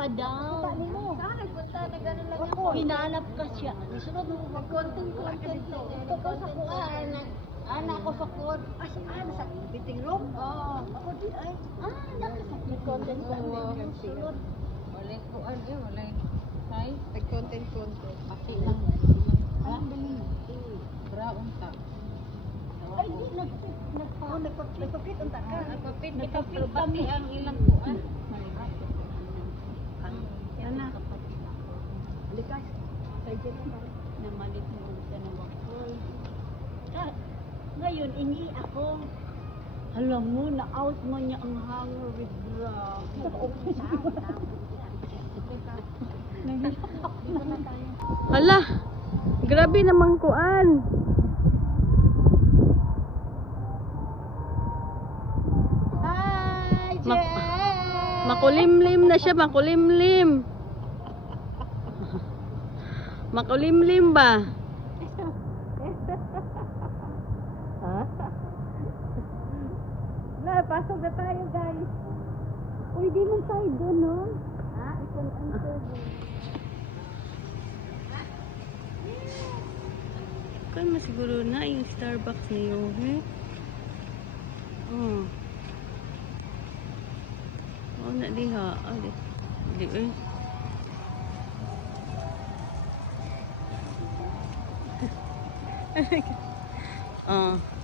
ka daw. Saan nagpunta na gano'n lang ako? Hinanap ka siya. Sunod mo Mag-content lang. Ito ko sa kuan. Ana ako sa kuan. sa meeting room. Oo. Ako di ay. Nag-content lang. Sunod. Walay kuan eh. Walay. Hay? Nag-content. Paki lang. Ha? Brown ta. Ay, di nagpapit ang taka. Nagpapit kami ang ilang kuan. Yana. Likas. Sa dyan naman. Namalit mo ka na wakoy. Ngayon, ingi ako. Alam mo, na-out mo niya ang hanger with bra. Hala, grabe namang kuan. Hi, Jen! Makulimlim na siya, makulimlim. Makulimlim ba? Na, pasok na tayo, guys. Uy, di man tayo doon, no? Ha? Ito ang answer. Kan masiguro na yung Starbucks niyo, eh? Oh. Oh, na diha. Ah, di eh. Oh.